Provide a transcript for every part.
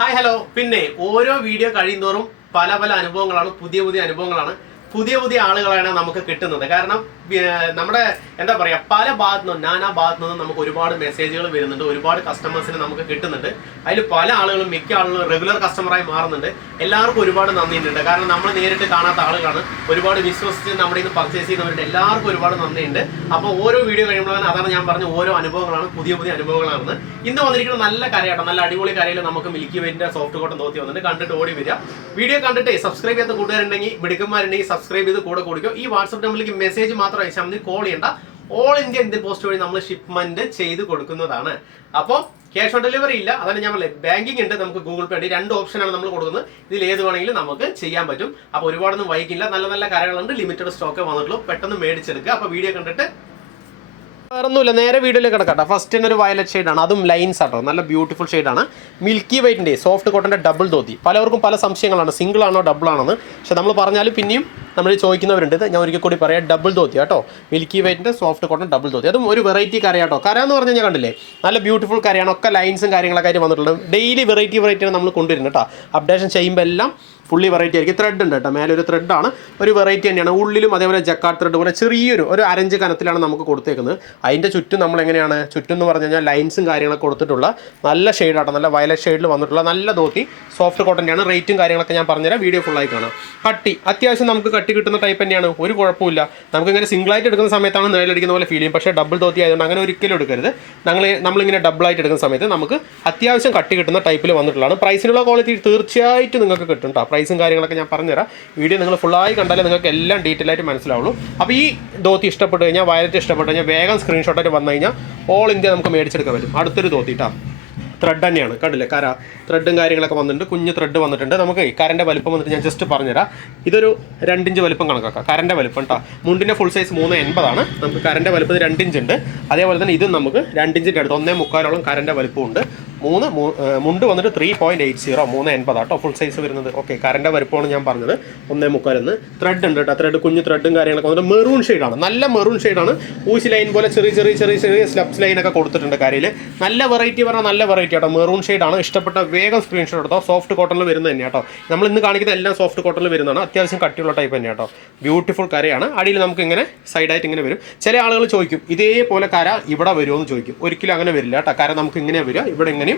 Hi hello. പിന്നെ ഓരോ video കഴിയുന്തോറും പല പല അനുഭവങ്ങളാണ്, പുതിയ പുതിയ അനുഭവങ്ങളാണ്, പുതിയ പുതിയ ആളുകളാണ് നമുക്ക് കിട്ടുന്നത്. കാരണം നമ്മുടെ എന്താ പറയുക, പല ഭാഗത്തു നിന്നും നാനാ ഭാഗത്തു നിന്നും നമുക്ക് ഒരുപാട് മെസ്സേജുകൾ വരുന്നുണ്ട്, ഒരുപാട് കസ്റ്റമേഴ്സിന് നമുക്ക് കിട്ടുന്നുണ്ട്. അതിൽ പല ആളുകളും, മിക്ക ആളുകളും റെഗുലർ കസ്റ്റമറായി മാറുന്നുണ്ട്. എല്ലാവർക്കും ഒരുപാട് നന്ദിയുണ്ട്. കാരണം നമ്മൾ നേരിട്ട് കാണാത്ത ആളുകളാണ്, ഒരുപാട് വിശ്വസിച്ച് നമ്മുടെ ഇന്ന് പർച്ചേസ് ചെയ്യുന്നവരുടെ എല്ലാവർക്കും ഒരുപാട് നന്ദിയുണ്ട്. അപ്പോൾ ഓരോ വീഡിയോ കഴിയുമ്പോഴാണ്, അതാണ് ഞാൻ പറഞ്ഞ ഓരോ അനുഭവങ്ങളാണ്, പുതിയ പുതിയ അനുഭവങ്ങളാണ്. ഇന്ന് വന്നിരിക്കുന്നത് നല്ല കരയാട്ടോ, നല്ല അടിപൊളി കരയിൽ നമുക്ക് മിൽക്കി വെയിറ്റിന്റെ സോഫ്റ്റ് കോട്ടൺ തോത്തി വന്നിട്ട് കണ്ടിട്ട് ഓടി വരിക. വീഡിയോ കണ്ടിട്ട് സബ്സ്ക്രൈബ് ചെയ്യാത്ത കൂട്ടുകാരുണ്ടെങ്കിൽ, മിടുക്കന്മാരുണ്ടെങ്കിൽ സബ്സ്ക്രൈബ് ചെയ്ത് കൂടെ കൊടുക്കും. ഈ വാട്സ്ആപ്പ് നമ്പറിലേക്ക് മെസ്സേജ് മാത്രം അയച്ചാൽ മതി, കോൾ ചെയ്യേണ്ട. ഓൾ ഇന്ത്യ ഇന്ത്യൻ പോസ്റ്റ് വഴി നമ്മൾ ഷിപ്മെന്റ് ചെയ്ത് കൊടുക്കുന്നതാണ്. അപ്പോൾ ക്യാഷ് ഓൺ ഡെലിവറി ഇല്ല, അതാണ് ഞാൻ പറഞ്ഞത്. ബാങ്കിങ് ഉണ്ട്, നമുക്ക് ഗൂഗിൾ പേ ഉണ്ട്. രണ്ട് ഓപ്ഷനാണ് നമ്മൾ കൊടുക്കുന്നത്. ഇതിൽ ഏത് വേണമെങ്കിലും നമുക്ക് ചെയ്യാൻ പറ്റും. അപ്പോൾ ഒരുപാടൊന്നും വൈകില്ല, നല്ല നല്ല കരകളുണ്ട്, ലിമിറ്റഡ് സ്റ്റോക്കേ വന്നിട്ടുള്ളൂ. പെട്ടെന്ന് മേടിച്ചെടുക്കുക. അപ്പോൾ വീഡിയോ കണ്ടിട്ട് വേറൊന്നുമില്ല, നേരെ വീഡിയോയിലേക്ക് കിടക്കട്ടെ. ഫസ്റ്റ് തന്നെ ഒരു വയലറ്റ് ഷെയ്ഡാണ്, അതും ലൈൻസ് ആട്ടോ, നല്ല ബ്യൂട്ടിഫുൾ ഷെയ്ഡാണ്. മിൽക്കി വൈറ്റിൻ്റെ സോഫ്റ്റ് കോട്ടൻ്റെ ഡബിൾ ധോത്തി. പലവർക്കും പല സംശയങ്ങളാണ്, സിംഗിൾ ആണോ ഡബിൾ ആണെന്ന്. പക്ഷെ നമ്മൾ പറഞ്ഞാലും പിന്നെയും നമ്മൾ ചോദിക്കുന്നവരുണ്ട്. ഞാൻ ഒരിക്കൽ കൂടി പറയാം, ഡബിൾ ധോത്തി കേട്ടോ, മിൽക്കി വൈറ്റിൻ്റെ സോഫ്റ്റ് കോട്ടൺ ഡബിൾ ധോത്തി. അതും ഒരു വെറൈറ്റി കരയാട്ടോ. കര എന്ന് പറഞ്ഞാൽ ഞാൻ കണ്ടില്ലേ, നല്ല ബ്യൂട്ടിഫുൾ കരയാണ്. ഒക്കെ ലൈൻസും കാര്യങ്ങളൊക്കെ ആയിട്ട് വന്നിട്ടുണ്ട്. ഡെയിലി വെറൈറ്റിയാണ് നമ്മൾ കൊണ്ടുവരുന്നത് കേട്ടോ. അപ്ഡേഷൻ ചെയ്യുമ്പോൾ എല്ലാം ഫുള്ളി വെറൈറ്റി ആയിരിക്കും. ത്രെഡ് ഉണ്ട് കേട്ടോ, മേലെ ഒരു ത്രെഡാണ്, ഒരു വെറൈറ്റി തന്നെയാണ്. ഉള്ളിലും അതേപോലെ ജക്കാർഡ് ത്രെഡ് പോലെ ചെറിയൊരു അരഞ്ച് കനത്തിലാണ് നമുക്ക് കൊടുത്തേക്കുന്നത്. അതിൻ്റെ ചുറ്റും നമ്മൾ എങ്ങനെയാണ്, ചുറ്റും എന്ന് പറഞ്ഞു കഴിഞ്ഞാൽ ലൈൻസും കാര്യങ്ങളൊക്കെ കൊടുത്തിട്ടുള്ള നല്ല ഷെയ്ഡാട്ടോ, നല്ല വയലറ്റ് ഷെയ്ഡിൽ വന്നിട്ടുള്ള നല്ല ധോത്തി സോഫ്റ്റ് കോട്ടൻ്റെയാണ്. റേറ്റും കാര്യങ്ങളൊക്കെ ഞാൻ പറഞ്ഞുതരാം, വീഡിയോ ഫുള്ളായി കാണാം. കട്ടി അത്യാവശ്യം നമുക്ക് കട്ടി കിട്ടുന്ന ടൈപ്പ് തന്നെയാണ്, ഒരു കുഴപ്പമില്ല. നമുക്കിങ്ങനെ സിംഗിളായിട്ട് എടുക്കുന്ന സമയത്താണ് നിഴലടിക്കുന്ന പോലെ ഫീൽ ചെയ്യും. പക്ഷേ ഡബിൾ ധോത്തി ആയതുകൊണ്ട് അങ്ങനെ ഒരിക്കലും എടുക്കരുത്. നമ്മളിങ്ങനെ ഡബിളായിട്ട് എടുക്കുന്ന സമയത്ത് നമുക്ക് അത്യാവശ്യം കട്ടി കിട്ടുന്ന ടൈപ്പിൽ വന്നിട്ടുള്ളതാണ്. പ്രൈസിനുള്ള ക്വാളിറ്റി തീർച്ചയായിട്ടും നിങ്ങൾക്ക് കിട്ടും കേട്ടോ. പ്രൈസും കാര്യങ്ങളൊക്കെ ഞാൻ പറഞ്ഞുതരാം. വീഡിയോ നിങ്ങൾ ഫുള്ളായി കണ്ടാലേ നിങ്ങൾക്ക് എല്ലാം ഡീറ്റെയിൽ ആയിട്ട് മനസ്സിലാവുള്ളൂ. അപ്പോൾ ഈ ധോത്തി ഇഷ്ടപ്പെട്ട് കഴിഞ്ഞാൽ, വയലറ്റ് ഇഷ്ടപ്പെട്ട് കഴിഞ്ഞാൽ വേഗം സ്ക്രീൻഷോട്ടായിട്ട് വന്നു കഴിഞ്ഞാൽ ഓൾ ഇന്ത്യ നമുക്ക് മേടിച്ചെടുക്കാൻ പറ്റും. അടുത്തൊരു ധോത്തി കേട്ടോ, ത്രെഡ് തന്നെയാണ്, കണ്ടില്ലേ കര ത്രെഡും കാര്യങ്ങളൊക്കെ വന്നിട്ടുണ്ട്. കുഞ്ഞ് ത്രെഡ് വന്നിട്ടുണ്ട്. നമുക്ക് കരൻ്റെ വലിപ്പം വന്നിട്ട് ഞാൻ ജസ്റ്റ് പറഞ്ഞുതരാം. ഇതൊരു 2 ഇഞ്ച് വലിപ്പം കണക്കാക്കാം, കരൻ്റെ വലിപ്പം കേട്ടോ. മുണ്ടിൻ്റെ ഫുൾ സൈസ് 380 നമുക്ക് കരൻ്റെ വലിപ്പം 2 ഇഞ്ച് ഉണ്ട്. അതേപോലെ തന്നെ ഇതും നമുക്ക് 2 ഇഞ്ചിൻ്റെ അടുത്ത് 1.25 കരൻ്റെ വലിപ്പമുണ്ട്. മുണ്ട് വന്നിട്ട് 3.80 380 കേട്ടോ, ഫുൾ സൈസ് വരുന്നത്. ഓക്കെ, കരൻ്റെ വലിപ്പമാണ് ഞാൻ പറഞ്ഞത്, 1.25. ത്രെഡ് ഉണ്ട് കേട്ടോ, ത്രെഡ് കുഞ്ഞ് ത്രെഡും കാര്യങ്ങളൊക്കെ വന്നിട്ട് മെറൂൺ ഷെയ്ഡാണ്, നല്ല മെറൂൺ ഷെയ്ഡാണ്. ഊശി ലൈൻ പോലെ ചെറിയ സ്ലബ്സ് ലൈനൊക്കെ കൊടുത്തിട്ടുണ്ട് കരയിൽ. നല്ല വെറൈറ്റി പറഞ്ഞാൽ നല്ല വെറൈറ്റി കേട്ടോ, മെറൂൺ ഷെയ്ഡാണ്. ഇഷ്ടപ്പെട്ട വേഗം സ്ക്രീൻഷോട്ട് എടുത്തോ. സോഫ്റ്റ് കോട്ടണിൽ വരുന്നത് തന്നെ കേട്ടോ. നമ്മൾ ഇന്ന് കാണിക്കുന്ന എല്ലാം സോഫ്റ്റ് കോട്ടണിൽ വരുന്നതാണ്. അത്യാവശ്യം കട്ടിയുള്ള ടൈപ്പ് തന്നെ കേട്ടോ. ബ്യൂട്ടിഫുൾ കരയാണ്. അടിയിൽ നമുക്ക് ഇങ്ങനെ സൈഡായിട്ട് ഇങ്ങനെ വരും. ചില ആളുകൾ ചോദിക്കും, ഇതേപോലെ കര ഇവിടെ വരുമോ എന്ന് ചോദിക്കും. ഒരിക്കലും അങ്ങനെ വരില്ല കേട്ടോ. കര നമുക്ക് ഇങ്ങനെ വരിക, ഇവിടെ ഇങ്ങനെയും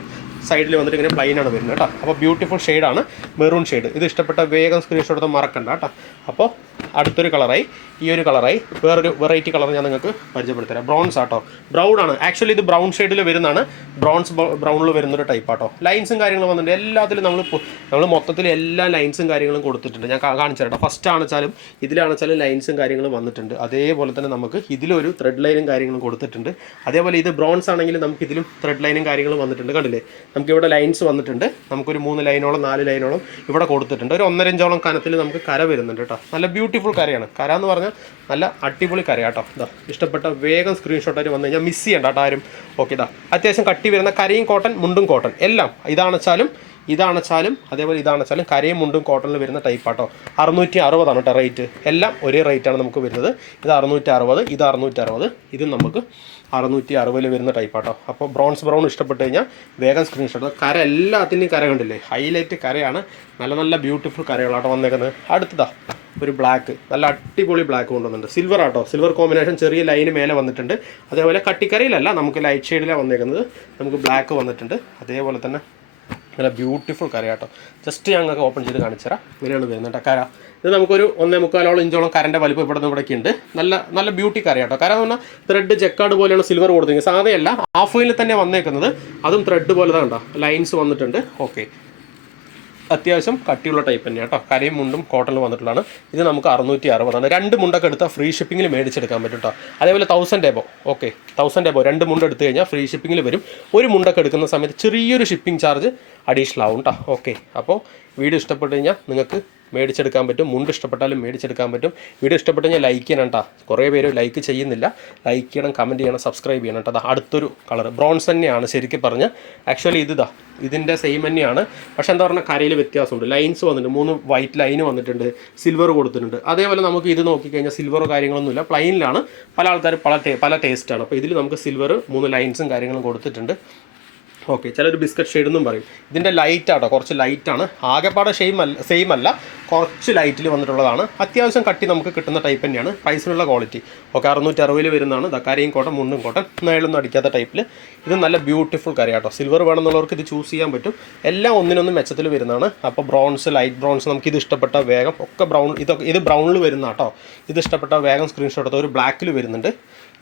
സൈഡിൽ വന്നിട്ട് ഇങ്ങനെ പ്ലെയിനാണ് വരുന്നത് കേട്ടോ. അപ്പോൾ ബ്യൂട്ടിഫുൾ ഷെയ്ഡാണ്, മെറൂൺ ഷെയ്ഡ്. ഇത് ഇഷ്ടപ്പെട്ട വേഗം സ്ക്രീൻഷോട്ട് എടുത്ത് മറക്കണ്ട കേട്ടോ. അപ്പോൾ അടുത്തൊരു കളറായി, ഈ ഒരു കളറായി. വേറൊരു വെറൈറ്റി കളർ ഞാൻ നിങ്ങൾക്ക് പരിചയപ്പെടുത്തരാം. ബ്രൗൺസ് ആട്ടോ, ബ്രൗൺ ആണ്. ആക്ച്വലി ഇത് ബ്രൗൺ ഷെയ്ഡിൽ വരുന്നതാണ്, ബ്രൗണിൽ വരുന്നൊരു ടൈപ്പ് ആട്ടോ. ലൈൻസും കാര്യങ്ങളും വന്നിട്ടുണ്ട്. എല്ലാത്തിലും നമ്മൾ മൊത്തത്തിൽ എല്ലാ ലൈൻസും കാര്യങ്ങളും കൊടുത്തിട്ടുണ്ട്. ഞാൻ കാണിച്ചു തരാം. ഫസ്റ്റ് ആണെച്ചാലും ഇതിലാണെച്ചാലും ലൈൻസും കാര്യങ്ങളും വന്നിട്ടുണ്ട്. അതേപോലെ തന്നെ നമുക്ക് ഇതിലൊരു ത്രെഡ് ലൈനും കാര്യങ്ങളും കൊടുത്തിട്ടുണ്ട്. അതേപോലെ ഇത് ബ്രോൺസ് ആണെങ്കിൽ നമുക്ക് ഇതിലും ത്രെഡ് ലൈനും കാര്യങ്ങളും വന്നിട്ടുണ്ട്. കണ്ടില്ലേ, നമുക്കിവിടെ ലൈൻസ് വന്നിട്ടുണ്ട്. നമുക്കൊരു 3 ലൈനോളം 4 ലൈനോളം ഇവിടെ കൊടുത്തിട്ടുണ്ട്. ഒരു 1.5 ഇഞ്ചോളം കനത്തിൽ നമുക്ക് കര വരുന്നുണ്ട് കേട്ടോ. നല്ല ബ്യൂട്ടിഫുൾ കരയാണ്. കര എന്ന് പറഞ്ഞാൽ നല്ല അടിപൊളി കരയാട്ടോ. ഇതാ ഇഷ്ടപ്പെട്ട വേഗം സ്ക്രീൻഷോട്ടായിട്ട് വന്നു കഴിഞ്ഞാൽ മിസ് ചെയ്യണ്ട കേട്ടോ ആരും. ഓക്കെ, ഇതാ അത്യാവശ്യം കട്ടി വരുന്ന കരയും കോട്ടൺ, മുണ്ടും കോട്ടൺ എല്ലാം. ഇതാണെച്ചാലും അതേപോലെ ഇതാണെച്ചാലും കരയും മുണ്ടും കോട്ടണിൽ വരുന്ന ടൈപ്പാട്ടോ. 660 കേട്ടോ റേറ്റ്. എല്ലാം ഒരേ റേറ്റാണ് നമുക്ക് വരുന്നത്. ഇത് 660, ഇത് 660, ഇത് നമുക്ക് 660 വരുന്ന ടൈപ്പാട്ടോ. അപ്പോൾ ബ്രൗൺ ഇഷ്ടപ്പെട്ട് കഴിഞ്ഞാൽ വേഗം സ്ക്രീൻഷോട്ട്. കര എല്ലാത്തിൻ്റെയും കര കണ്ടില്ലേ, ഹൈലൈറ്റ് കരയാണ്. നല്ല നല്ല ബ്യൂട്ടിഫുൾ കരകളാട്ടോ വന്നേക്കുന്നത്. അടുത്തതാ ഒരു ബ്ലാക്ക്, നല്ല അടിപൊളി ബ്ലാക്ക് കൊണ്ടുവന്നിട്ടുണ്ട്. സിൽവർ ആട്ടോ, സിൽവർ കോമ്പിനേഷൻ, ചെറിയ ലൈന് മേലെ വന്നിട്ടുണ്ട്. അതേപോലെ കട്ടിക്കരയിലല്ല, നമുക്ക് ലൈറ്റ് ഷെയ്ഡിലാണ് വന്നേക്കുന്നത്. നമുക്ക് ബ്ലാക്ക് വന്നിട്ടുണ്ട്. അതേപോലെ തന്നെ നല്ല ബ്യൂട്ടിഫുൾ കരയാട്ടോ. ജസ്റ്റ് ഞങ്ങൾക്ക് ഓപ്പൺ ചെയ്ത് കാണിച്ചു തരാം. ഇങ്ങനെയാണ് വരുന്നത് കര. ഇത് നമുക്കൊരു 1.25 ഇഞ്ചോളം കരൻ്റെ വലിപ്പം ഇവിടെ നിന്ന് ഇവിടേക്ക് ഉണ്ട്. നല്ല ബ്യൂട്ടി കരയാട്ടോ. കര എന്ന് പറഞ്ഞാൽ ത്രെഡ് ജക്കാർഡ് പോലെയാണ് സിൽവർ കൊടുത്തിരിക്കുന്നത്. സാധനയല്ല, ഹാഫ് ഓയിലിൽ തന്നെ വന്നേക്കുന്നത്. അതും ത്രെഡ് പോലെ കണ്ടോ, ലൈൻസ് വന്നിട്ടുണ്ട്. ഓക്കെ, അത്യാവശ്യം കട്ടിയുള്ള ടൈപ്പ് തന്നെയാണ് കേട്ടോ. കരയും മുണ്ടും കോട്ടണിൽ വന്നിട്ടുള്ളതാണ്. ഇത് നമുക്ക് 660. 2 മുണ്ടൊക്കെ എടുത്താൽ ഫ്രീ ഷിപ്പിങ്ങിൽ മേടിച്ചെടുക്കാൻ പറ്റും കേട്ടോ. അതേപോലെ 1000 എബോ. ഓക്കെ, 1000 എബോ 2 മുണ്ട് എടുത്തു കഴിഞ്ഞാൽ ഫ്രീ ഷിപ്പിങ്ങിൽ വരും. ഒരു മുണ്ടൊക്കെ എടുക്കുന്ന സമയത്ത് ചെറിയൊരു ഷിപ്പിംഗ് ചാർജ് അഡീഷണൽ ആവും കേട്ടോ. ഓക്കെ, അപ്പോൾ വീഡിയോ ഇഷ്ടപ്പെട്ട് കഴിഞ്ഞാൽ നിങ്ങൾക്ക് മേടിച്ചെടുക്കാൻ പറ്റും. മുണ്ട് ഇഷ്ടപ്പെട്ടാലും മേടിച്ചെടുക്കാൻ പറ്റും. വീഡിയോ ഇഷ്ടപ്പെട്ട് കഴിഞ്ഞാൽ ലൈക്ക് ചെയ്യണം കേട്ടോ. കുറേ പേര് ലൈക്ക് ചെയ്യുന്നില്ല. ലൈക്ക് ചെയ്യണം, കമൻറ്റ് ചെയ്യണം, സബ്സ്ക്രൈബ് ചെയ്യണം കേട്ടോ. അടുത്തൊരു കളർ ബ്രോൺസ് തന്നെയാണ് ശരിക്കും പറഞ്ഞ്. ആക്ച്വലി ഇതിൻ്റെ സെയിം തന്നെയാണ്. പക്ഷേ എന്താ പറഞ്ഞാൽ കരയിൽ വ്യത്യാസമുണ്ട്. ലൈൻസ് വന്നിട്ടുണ്ട്, 3 വൈറ്റ് ലൈന് വന്നിട്ടുണ്ട്, സിൽവർ കൊടുത്തിട്ടുണ്ട്. അതേപോലെ നമുക്ക് ഇത് നോക്കിക്കഴിഞ്ഞാൽ സിൽവറോ കാര്യങ്ങളൊന്നുമില്ല, പ്ലെയിനിലാണ്. പല ആൾക്കാർ പല ടേസ്റ്റാണ്. അപ്പോൾ ഇതിൽ നമുക്ക് സിൽവർ 3 ലൈൻസും കാര്യങ്ങളും കൊടുത്തിട്ടുണ്ട്. ഓക്കെ, ചിലർ ബിസ്ക്കറ്റ് ഷെയ്ഡ് എന്നും പറയും. ഇതിൻ്റെ ലൈറ്റാട്ടോ, കുറച്ച് ലൈറ്റാണ്. ആകെപ്പാടെ സെയിം അല്ല, കുറച്ച് ലൈറ്റിൽ വന്നിട്ടുള്ളതാണ്. അത്യാവശ്യം കട്ടി നമുക്ക് കിട്ടുന്ന ടൈപ്പ് തന്നെയാണ്. പ്രൈസിനുള്ള ക്വാളിറ്റി ഓക്കെ. 660 വരുന്നതാണ്. ദക്കാരിയും കോട്ടൺ, മുണ്ടും കോട്ടൺ, നേളൊന്നും അടിക്കാത്ത ടൈപ്പിൽ. ഇത് നല്ല ബ്യൂട്ടിഫുൾ കറി കേട്ടോ. സിൽവർ വേണമെന്നുള്ളവർക്ക് ഇത് ചൂസ് ചെയ്യാൻ പറ്റും. എല്ലാം ഒന്നിനൊന്നും മെച്ചത്തിൽ വരുന്നതാണ്. അപ്പോൾ ബ്രൗൺസ്, ലൈറ്റ് ബ്രൗൺസ്, നമുക്കിത് ഇഷ്ടപ്പെട്ട വേഗം ഒക്കെ ഇത് ബ്രൗണിൽ വരുന്ന കേട്ടോ. ഇത് ഇഷ്ടപ്പെട്ട വേഗം സ്ക്രീൻഷോട്ട് എടുത്ത്. ഒരു ബ്ലാക്കിൽ വരുന്നുണ്ട്.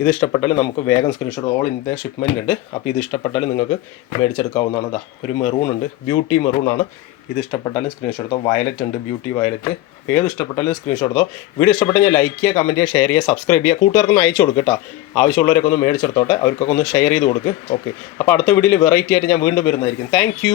ഇത് ഇഷ്ടപ്പെട്ടാൽ നമുക്ക് വേഗം സ്ക്രീൻഷോട്ട്, ഓൾ ഇന്ത്യ ഷിപ്മെൻ്റ് ഉണ്ട്. അപ്പോൾ ഇത് ഇഷ്ടപ്പെട്ടാൽ നിങ്ങൾക്ക് മേടിച്ചെടുക്കാവുന്നതാണ്. ഇതാ ഒരു മെറൂൺ ഉണ്ട്, ബ്യൂട്ടി മെറൂൺ ആണ്. ഇത് ഇഷ്ടപ്പെട്ടാലും സ്ക്രീൻഷോട്ട് എടുത്തോ. വയലറ്റ് ഉണ്ട്, ബ്യൂട്ടി വയലറ്റ്. ഏത് ഇഷ്ടപ്പെട്ടാലും സ്ക്രീൻഷോട്ട് എടുത്തോ. വീഡിയോ ഇഷ്ടപ്പെട്ടാൽ ഞാൻ ലൈക്ക് ചെയ്യുക, കമൻറ്റ് ചെയ്യുക, ഷെയർ ചെയ്യുക, സബ്സ്ക്രൈബ് ചെയ്യുക. കൂട്ടുകാർക്കൊന്ന് അയച്ചു കൊടുക്കുക കേട്ടോ. ആവശ്യമുള്ളവരൊക്കെ ഒന്ന് മേടിച്ചെടുത്തോട്ടെ, അവർക്കൊക്കെ ഒന്ന് ഷെയർ ചെയ്ത് കൊടുക്കുക. ഓക്കെ, അപ്പോൾ അടുത്ത വീഡിയോയിൽ വെറൈറ്റി ആയിട്ട് ഞാൻ വീണ്ടും വരുന്നതായിരിക്കും. താങ്ക്